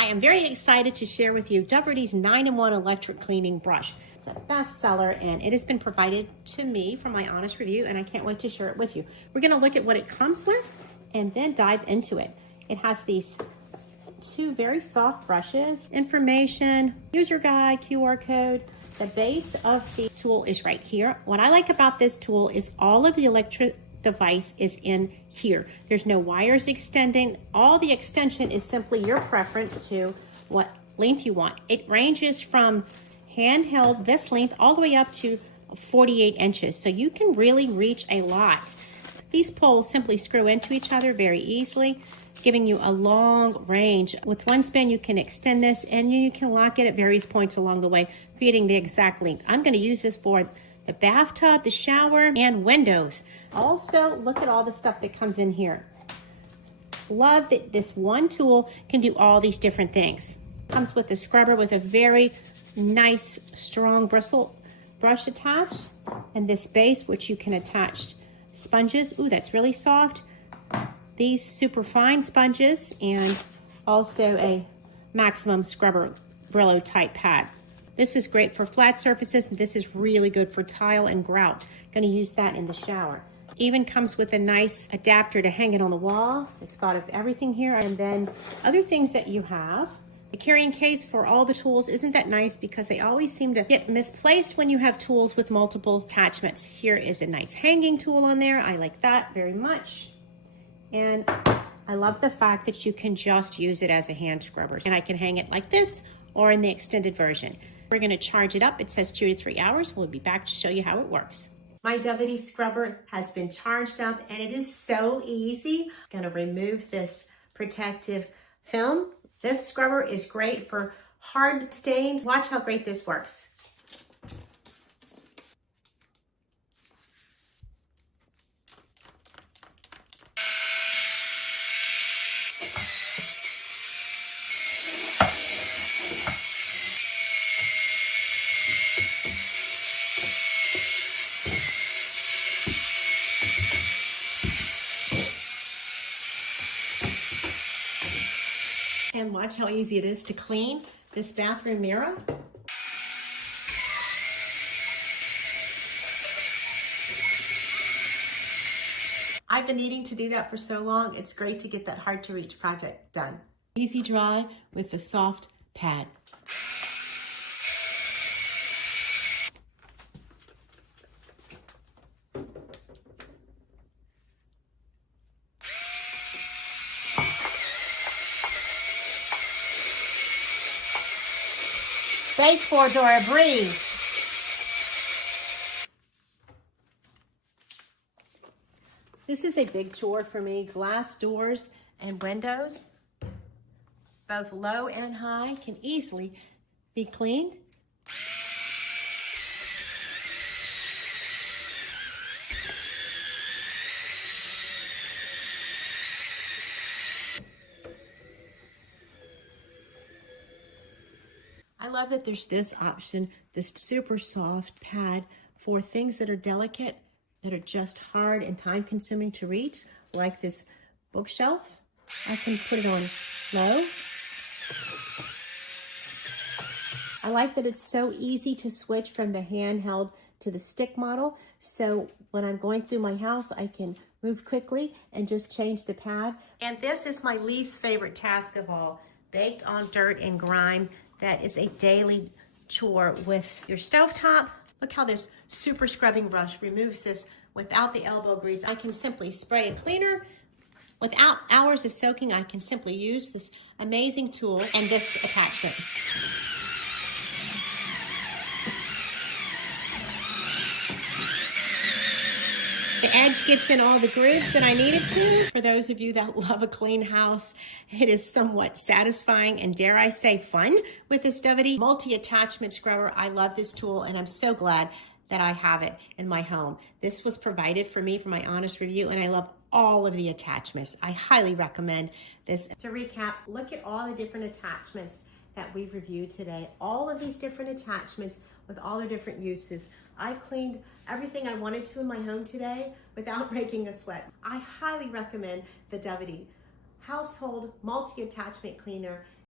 I am very excited to share with you Doverty's 9-in-1 electric cleaning brush. It's a bestseller and it has been provided to me from my honest review, and I can't wait to share it with you. We're going to look at what it comes with and then dive into it. It has these two very soft brushes, information, user guide, QR code. The base of the tool is right here. What I like about this tool is all of the electric device is in here. There's no wires extending. All the extension is simply your preference to what length you want. It ranges from handheld, this length, all the way up to 48 inches. So you can really reach a lot. These poles simply screw into each other very easily, giving you a long range. With one spin, you can extend this and you can lock it at various points along the way, creating the exact length. I'm going to use this for the bathtub, the shower, and windows. Also, look at all the stuff that comes in here. Love that this one tool can do all these different things. Comes with a scrubber with a very nice, strong bristle brush attached, and this base, which you can attach sponges. Ooh, that's really soft. These super fine sponges, and also a maximum scrubber Brillo type pad. This is great for flat surfaces, and this is really good for tile and grout. Going to use that in the shower. Even comes with a nice adapter to hang it on the wall. They've thought of everything here. And then other things that you have. The carrying case for all the tools. Isn't that nice? Because they always seem to get misplaced when you have tools with multiple attachments. Here is a nice hanging tool on there. I like that very much. And I love the fact that you can just use it as a hand scrubber. And I can hang it like this or in the extended version. We're going to charge it up. It says 2 to 3 hours. We'll be back to show you how it works. My Dovety scrubber has been charged up and it is so easy. I'm going to remove this protective film. This scrubber is great for hard stains. Watch how great this works. And watch how easy it is to clean this bathroom mirror. I've been needing to do that for so long. It's great to get that hard to reach project done. Easy dry with the soft pad. Baseboards are a breeze. This is a big chore for me. Glass doors and windows, both low and high, can easily be cleaned. I love that there's this option, this super soft pad for things that are delicate, that are just hard and time consuming to reach, like this bookshelf. I can put it on low. I like that it's so easy to switch from the handheld to the stick model. So when I'm going through my house, I can move quickly and just change the pad. And this is my least favorite task of all, baked on dirt and grime. That is a daily chore with your stovetop. Look how this super scrubbing brush removes this without the elbow grease. I can simply spray a cleaner. Without hours of soaking, I can simply use this amazing tool and this attachment. The edge gets in all the grooves that I need it to. For those of you that love a clean house, it is somewhat satisfying and, dare I say, fun with this Dovety multi-attachment scrubber. I love this tool and I'm so glad that I have it in my home. This was provided for me for my honest review and I love all of the attachments. I highly recommend this. To recap, look at all the different attachments that we've reviewed today. All of these different attachments with all their different uses. I cleaned everything I wanted to in my home today without breaking a sweat. I highly recommend the Dovety Household Multi-Attachment Cleaner.